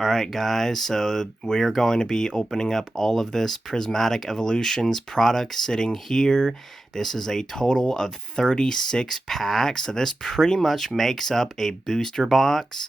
Alright guys, so we're going to be opening up all of this Prismatic Evolutions product sitting here. This is a total of 36 packs, so this pretty much makes up a booster box.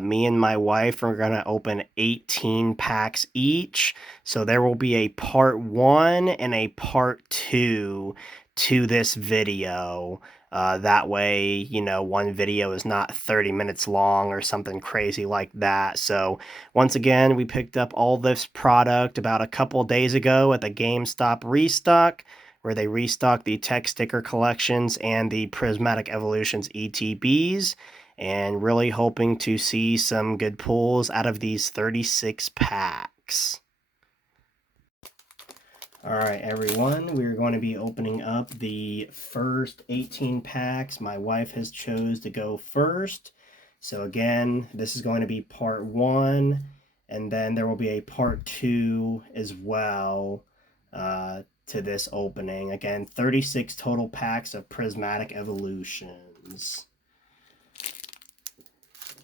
Me and my wife are going to open 18 packs each, so there will be a part 1 and a part 2 to this video. That way, one video is not 30 minutes long or something crazy like that. So once again, we picked up all this product about a couple days ago at the GameStop restock, where they restocked the tech sticker collections and the Prismatic Evolutions ETBs, and really hoping to see some good pulls out of these 36 packs. Alright everyone, we're going to be opening up the first 18 packs. My wife has chose to go first. So again, this is going to be part 1, and then there will be a part 2 as well to this opening. Again, 36 total packs of Prismatic Evolutions.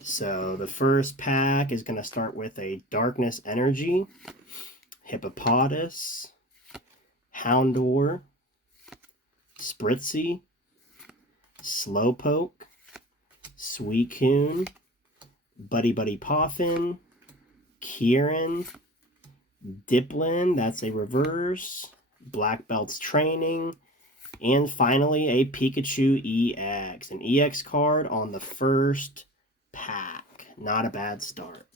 So the first pack is going to start with a Darkness Energy, Hippopotas, Houndour, Spritzy, Slowpoke, Suicune, Buddy Buddy Poffin, Kieran, Diplin, that's a reverse, Black Belt's Training, and finally a Pikachu EX, an EX card on the first pack. Not a bad start.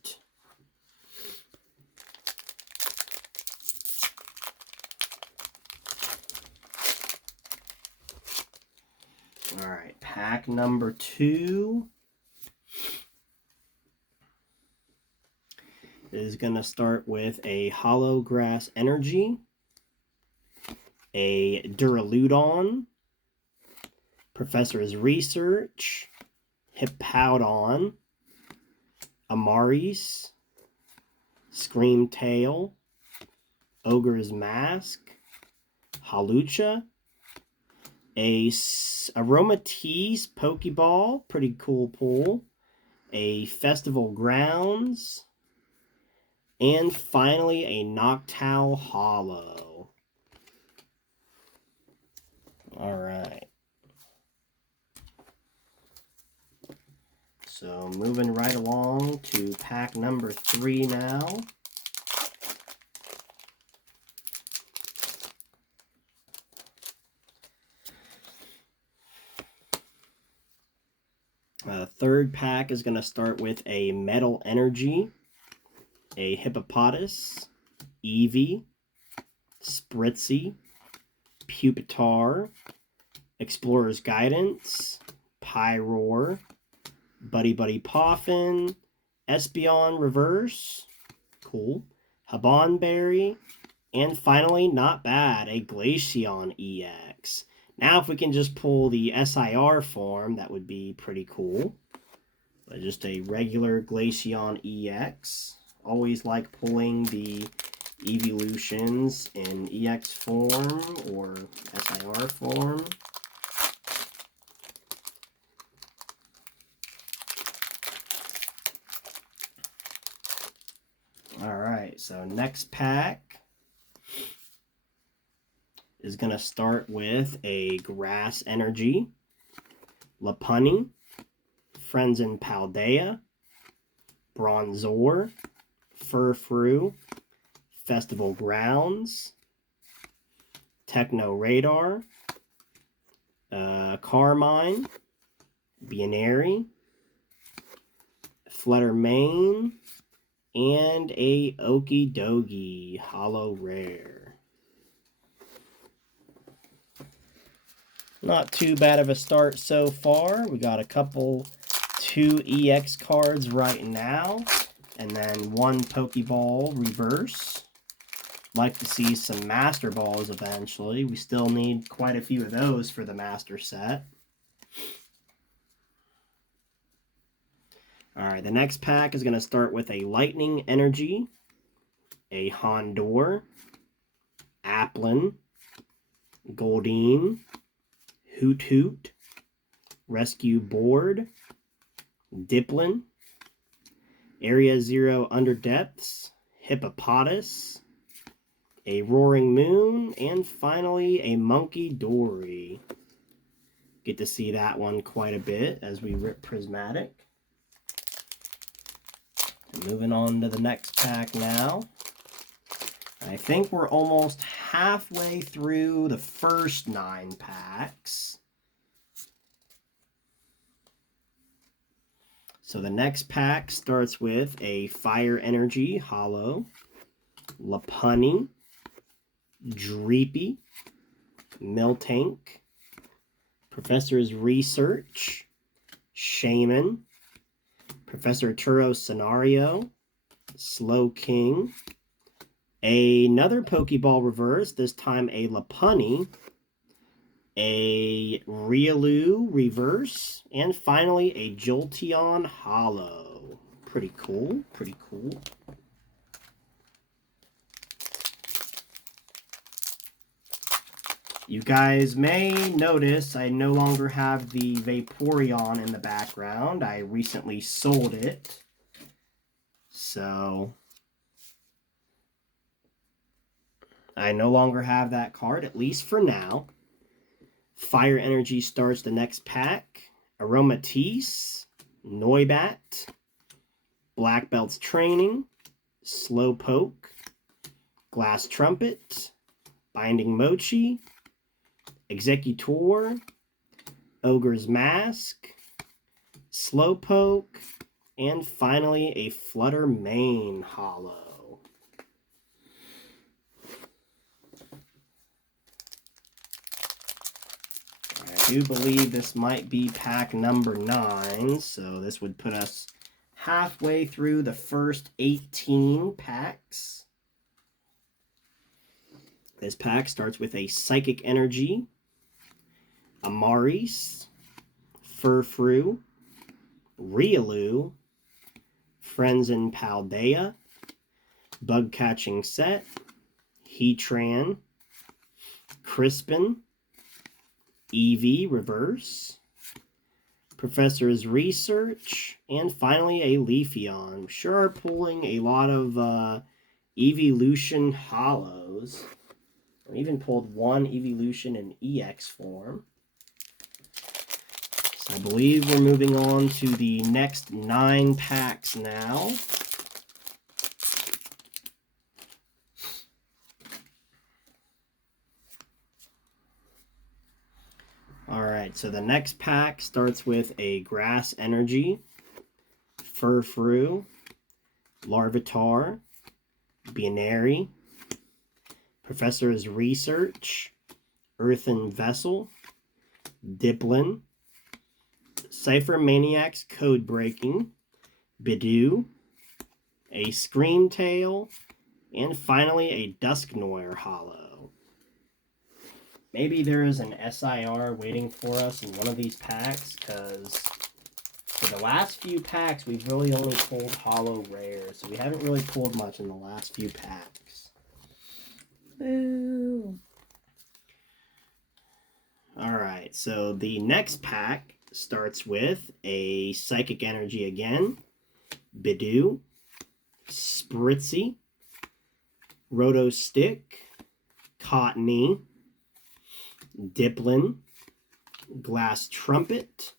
Alright, pack number 2 is going to start with a Hollow Grass Energy, a Duraludon, Professor's Research, Hippowdon, Amaris, Screamtail, Ogre's Mask, Hawlucha, a Aromatisse Pokeball, pretty cool pull, a Festival Grounds, and finally a Noctowl Hollow. Alright. So moving right along to pack number 3 now. Third pack is going to start with a Metal Energy, a Hippopotas, Eevee, Spritzy, Pupitar, Explorer's Guidance, Pyroar, Buddy Buddy Poffin, Espeon Reverse, cool, Habanberry, and finally, not bad, a Glaceon EX. Now if we can just pull the SIR form, that would be pretty cool. But just a regular Glaceon EX. Always like pulling the evolutions in EX form or SIR form. Alright, so next pack is going to start with a Grass Energy, Lopunny, Frenzen Paldea, Bronzor, Furfrou, Festival Grounds, Techno Radar, Carmine, Binaire, Flutter Mane, and a Okie Dokie Hollow Rare. Not too bad of a start so far. We got a couple 2 EX cards right now, and then 1 Pokeball reverse. Like to see some Master Balls eventually. We still need quite a few of those for the Master set. Alright, the next pack is going to start with a Lightning Energy, a Houndour, Applin, Goldeen, Hoot Hoot, Rescue Board, Diplin, Area Zero Under Depths, Hippopotas, a Roaring Moon, and finally a Monkey Dory. Get to see that one quite a bit as we rip Prismatic. And moving on to the next pack now. I think we're almost halfway through the first 9 packs. So the next pack starts with a Fire Energy Hollow, Lopunny, Dreepy, Miltank, Professor's Research, Shaman, Professor Turo's Scenario, Slowking, another Pokeball reverse, this time a Lopunny, a Riolu reverse, and finally a Jolteon Hollow. Pretty cool, pretty cool. You guys may notice I no longer have the Vaporeon in the background. I recently sold it. So I no longer have that card, at least for now. Fire Energy starts the next pack. Aromatisse, Noibat, Black Belt's Training, Slowpoke, Glass Trumpet, Binding Mochi, Executor, Ogre's Mask, Slowpoke, and finally a Flutter Mane Hollow. I do believe this might be pack number 9, so this would put us halfway through the first 18 packs. This pack starts with a Psychic Energy, Amaris, Furfrou, Riolu, Frenzen Paldea, Bug Catching Set, Heatran, Crispin, Eevee Reverse, Professor's Research, and finally a Leafeon. We sure are pulling a lot of Evolution Hollows. I even pulled one Evolution in EX form. So I believe we're moving on to the next 9 packs now. Alright, so the next pack starts with a Grass Energy, Furfrou, Larvitar, Binary, Professor's Research, Earthen Vessel, Diplin, Cypher Maniac's Code Breaking, Bidoof, a Screamtail, and finally a Dusknoir Hollow. Maybe there is an SIR waiting for us in one of these packs, because for the last few packs, we've really only pulled Hollow Rares, so we haven't really pulled much in the last few packs. Boo. Alright, so the next pack starts with a Psychic Energy again, Bidoof, Spritzy, Roto Stick, Cottony, Diplin, Glass Trumpet,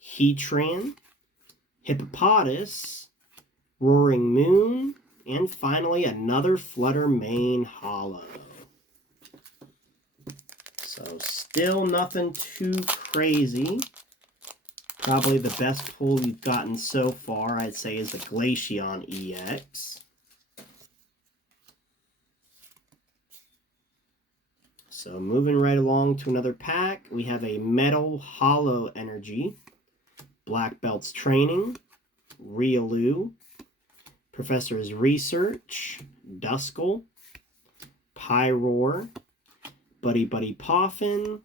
Heatran, Hippopotas, Roaring Moon, and finally another Flutter Mane Hollow. So still nothing too crazy. Probably the best pull we've gotten so far, I'd say, is the Glaceon EX. So moving right along to another pack, we have a Metal Hollow Energy, Black Belt's Training, Riolu, Professor's Research, Duskull, Pyroar, Buddy Buddy Poffin,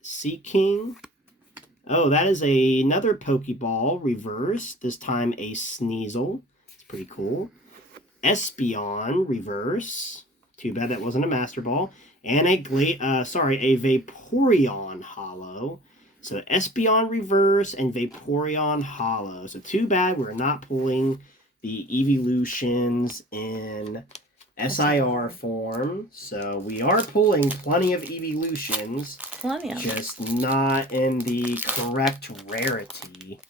Seaking. Oh, that is another Pokeball reverse, this time a Sneasel. It's pretty cool. Espeon reverse. Too bad that wasn't a Master Ball. And a Vaporeon Hollow. So Espeon reverse and Vaporeon Hollow. So too bad we're not pulling the evolutions in SIR form. So we are pulling plenty of evolutions. Plenty of them. Just not in the correct rarity.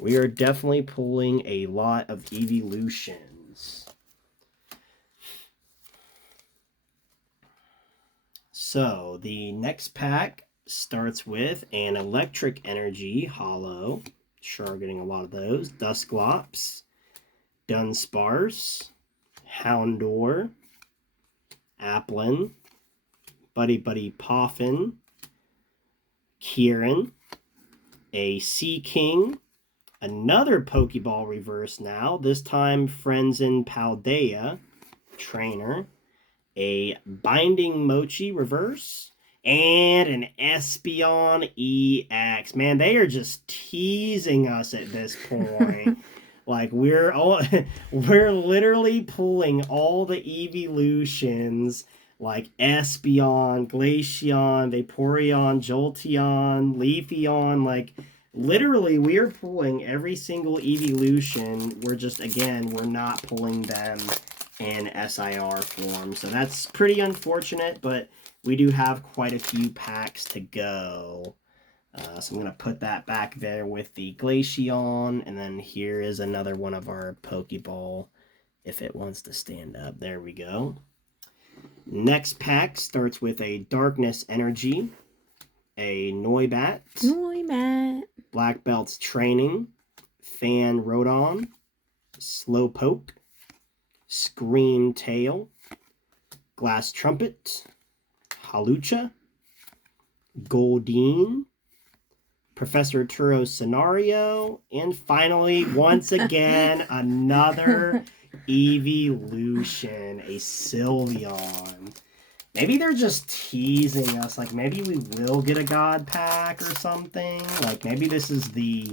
We are definitely pulling a lot of evolutions. So the next pack starts with an Electric Energy Hollow. Sure, getting a lot of those. Dusclops, Dunsparce, Houndour, Applin, Buddy Poffin, Kieran, a Sea King, another Pokeball reverse now, this time Frenzen Paldea, trainer, a Binding Mochi reverse, and an Espeon EX. Man, they are just teasing us at this point. Like we're literally pulling all the evolutions like Espeon, Glaceon, Vaporeon, Jolteon, Leafeon, like literally we are pulling every single evolution. We're just, again, we're not pulling them in SIR form. So that's pretty unfortunate, but we do have quite a few packs to go. So I'm going to put that back there with the Glaceon, and then here is another one of our Pokeball if it wants to stand up. There we go. Next pack starts with a Darkness Energy, a Noibat, Black Belt's Training, Fan Rodon, Slowpoke, Scream Tail, Glass Trumpet, Halucha, Goldeen, Professor Turo's Scenario, and finally, once again, another evolution, a Sylveon. Maybe they're just teasing us. Like, maybe we will get a God Pack or something. Like, maybe this is the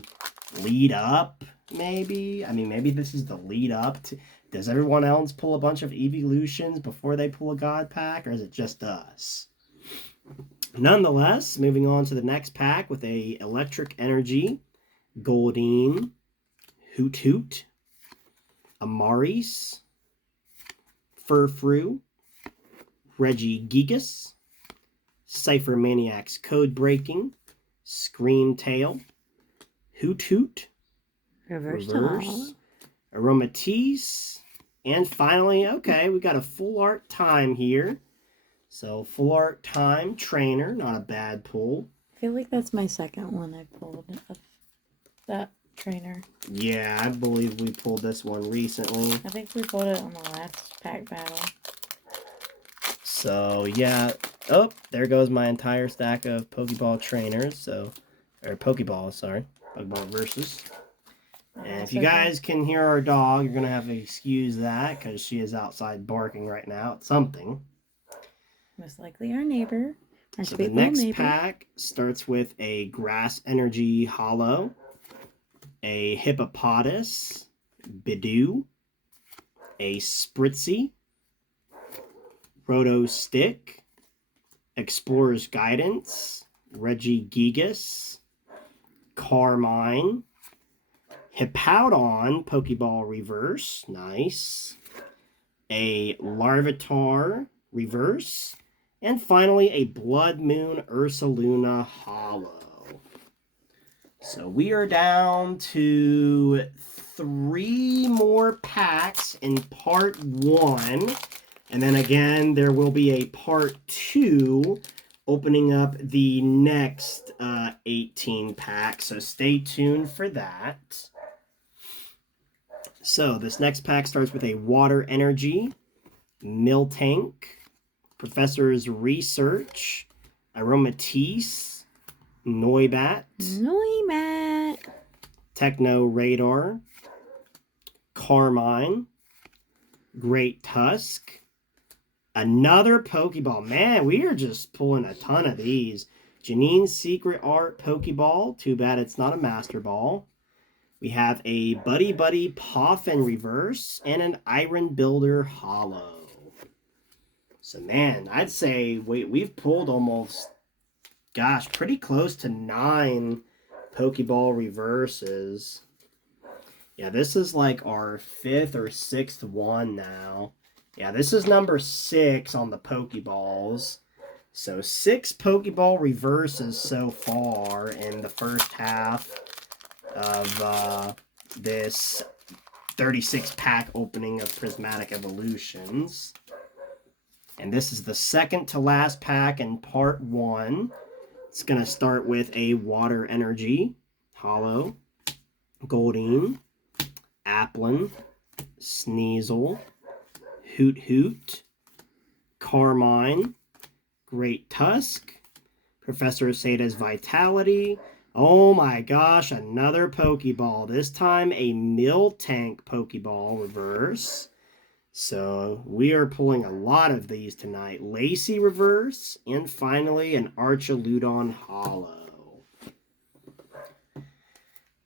lead up, maybe. I mean, maybe this is the lead up to... Does everyone else pull a bunch of evolutions before they pull a God Pack, or is it just us? Nonetheless, moving on to the next pack with a Electric Energy, Goldeen, Hoot, Amaris, Furfrou, Regigigas, Cypher Maniac's Code Breaking, Scream Tail, Hoot, Reverse, Aromatisse, and finally, okay, we got a Full Art Time here. So, Full Art Time, Trainer, not a bad pull. I feel like that's my second one I pulled of that trainer. Yeah, I believe we pulled this one recently. I think we pulled it on the last pack battle. So, yeah. Oh, there goes my entire stack of Pokeball trainers. So, or Pokeballs, sorry. Pokeball versus. And if you guys can hear our dog, you're going to have to excuse that because she is outside barking right now at something. Most likely our neighbor. So the next pack starts with a Grass Energy Hollow, a Hippopotas, Bidoo, a Spritzy, Roto Stick, Explorer's Guidance, Regigigas, Carmine, Hippowdon Pokeball Reverse, nice, a Larvitar Reverse, and finally a Blood Moon Ursaluna Hollow. So we are down to 3 more packs in part 1. And then again, there will be a part 2 opening up the next 18 packs. So stay tuned for that. So this next pack starts with a Water Energy, Miltank, Professor's Research, Aromatisse, Noibat, Techno Radar, Carmine, Great Tusk, another Pokeball. Man, we are just pulling a ton of these. Janine's Secret Art Pokeball. Too bad it's not a Master Ball. We have a Buddy Poffin Reverse and an Iron Builder Hollow. So, man, I'd say we've pulled almost, gosh, pretty close to 9 Pokeball reverses. Yeah, this is like our 5th or 6th one now. Yeah, this is number 6 on the Pokeballs. So 6 Pokeball reverses so far in the first half of this 36 pack opening of Prismatic Evolutions. And this is the second to last pack in part 1. It's going to start with a Water Energy, Hollow, Goldeen, Applin, Sneasel, Hoot Hoot, Carmine, Great Tusk, Professor Sada's Vitality. Oh my gosh, another Pokeball. This time a Miltank Pokeball reverse. So we are pulling a lot of these tonight. Lacey reverse, and finally an Archaludon Hollow.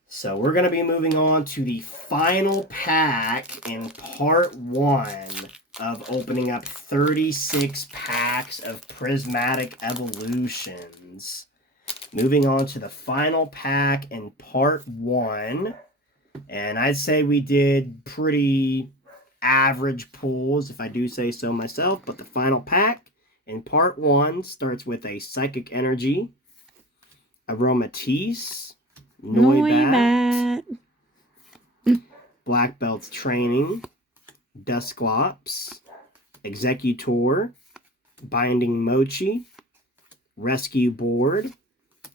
So we're going to be moving on to the final pack in part 1 of opening up 36 packs of Prismatic Evolutions. Moving on to the final pack in part 1. And I'd say we did pretty average pulls, if I do say so myself. But the final pack in part 1 starts with a Psychic Energy, Aromatisse, Noibat, Black Belt's Training, Dusclops, Executor, Binding Mochi, Rescue Board.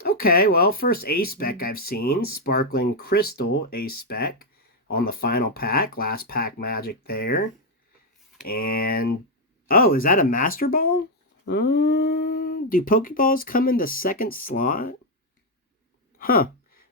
Okay, well, first A-Spec I've seen, Sparkling Crystal A-Spec on the final pack. Last pack magic there. And, oh, is that a Master Ball? Do Pokeballs come in the second slot? Huh.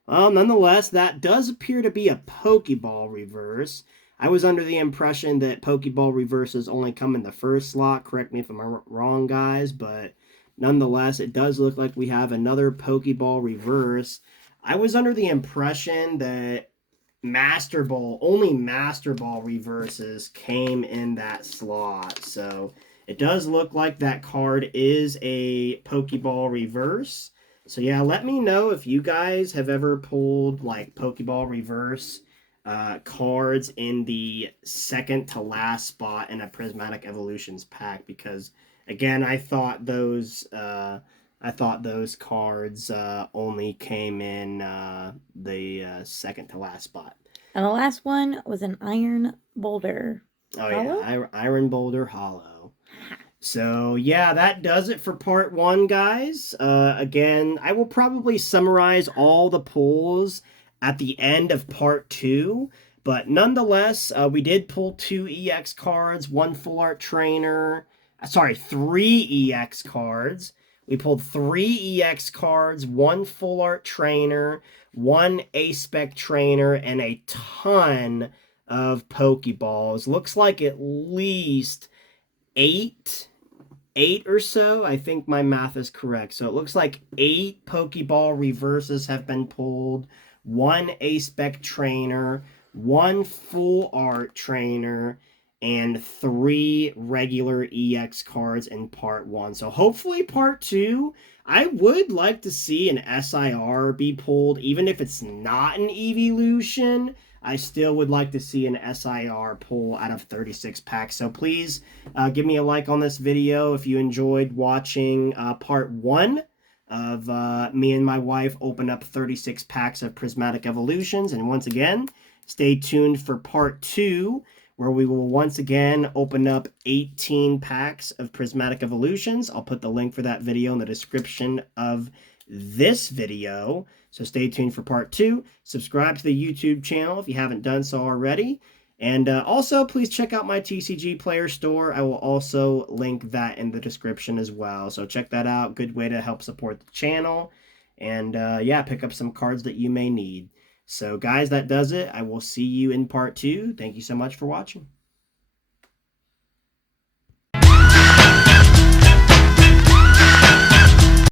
Well, nonetheless, that does appear to be a Pokeball reverse. I was under the impression that Pokeball reverses only come in the first slot. Correct me if I'm wrong, guys, but nonetheless, it does look like we have another Pokeball reverse. I was under the impression that only Master Ball reverses came in that slot. So it does look like that card is a Pokeball reverse. So yeah, let me know if you guys have ever pulled like Pokeball reverse cards in the second to last spot in a Prismatic Evolutions pack, because again, I thought those cards only came in the second to last spot. And the last one was an Iron Boulder. Oh Hollow? yeah, Iron Boulder Hollow. So yeah, that does it for part 1, guys. Again, I will probably summarize all the pulls at the end of part 2. But nonetheless, we did pull 2 EX cards, 1 Full Art Trainer. Sorry, 3 EX cards. We pulled 3 EX cards, 1 Full Art Trainer, 1 A-Spec Trainer, and a ton of Pokeballs. Looks like at least 8 or so. I think my math is correct. So it looks like 8 Pokeball reverses have been pulled, 1 A-Spec Trainer, 1 Full Art Trainer, and 3 regular EX cards in part 1. So hopefully part 2, I would like to see an SIR be pulled, even if it's not an Evolution. I still would like to see an SIR pull out of 36 packs. So please give me a like on this video if you enjoyed watching part 1 of me and my wife open up 36 packs of Prismatic Evolutions. And once again, stay tuned for part 2, where we will once again open up 18 packs of Prismatic Evolutions. I'll put the link for that video in the description of this video. So stay tuned for part 2. Subscribe to the YouTube channel if you haven't done so already. And also, please check out my TCG Player Store. I will also link that in the description as well. So check that out. Good way to help support the channel. And yeah, pick up some cards that you may need. So guys, that does it. I will see you in part 2. Thank you so much for watching.